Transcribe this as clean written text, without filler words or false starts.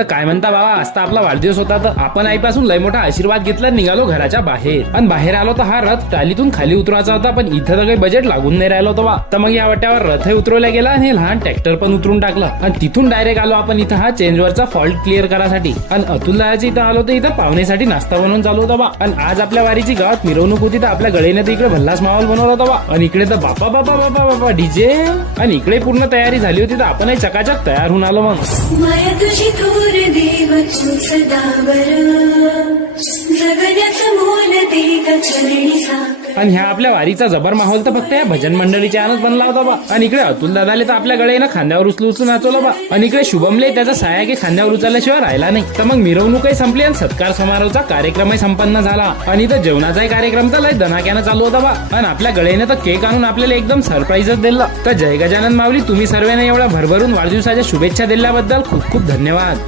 तर काय म्हणता बाबा, आज तर आपला वाढदिवस होता, तर आपण आईपासून लय मोठा आशीर्वाद घेतला, निघालो घराच्या बाहेर. आणि बाहेर आलो तर हा रथ टालीतून खाली उतरवायचा होता, पण इथं तर काही बजेट लागून नाही राहिलं होतं बा. तर मग या वाट्यावर रथही उतरवला गेला आणि हे लहान ट्रॅक्टर पण उतरून टाकलं. आणि तिथून डायरेक्ट आलो आपण इथं हा चेंजवरचा फॉल्ट क्लिअर करायसाठी. आणि अतुल दादाची इथं आलो तर इथं पाहुणेसाठी नाश्ता बनवून चालू होता बा. आणि आज आपल्या वारीची गावात मिरवणूक होती, तर आपल्या गळेने तर इकडे भल्लास माहोल बनवला होता बा. आणि इकडे तर बापा बापा बापा बापा डीजे. आणि इकडे पूर्ण तयारी झाली होती, तर आपणही चकाचक तयार होऊन आलो. मग माया तुझी थोर देव सदावर जगण्याचं मोल दे चरणी साकर. आणि ह्या आपल्या वारीचा जबर माहोल तर फक्त या भजन मंडळीच्या आनंद बनला होता बा. आणि इकडे अतुल दादाले तर आपल्या गळेनं खांद्यावर उचलून नाचवलं बा. आणि इकडे शुभमले त्याचा साया की खांद्यावर उचलल्याशिवाय राहिला नाही. तर मग मिरवणूकही संपली आणि सत्कार समारोहाचा कार्यक्रमही संपन्न झाला. आणि इथं जेवणाचाही कार्यक्रम तर लय दणाक्यानं चालू होता बा. आणि आपल्या गळेनं तर केक आणून आपल्याला एकदम सरप्राईजच दिलं. तर जय गजानन माऊली, तुम्ही सर्वांना एवढ्या भरभरून वाढदिवसाच्या शुभेच्छा दिल्याबद्दल खूप खूप धन्यवाद.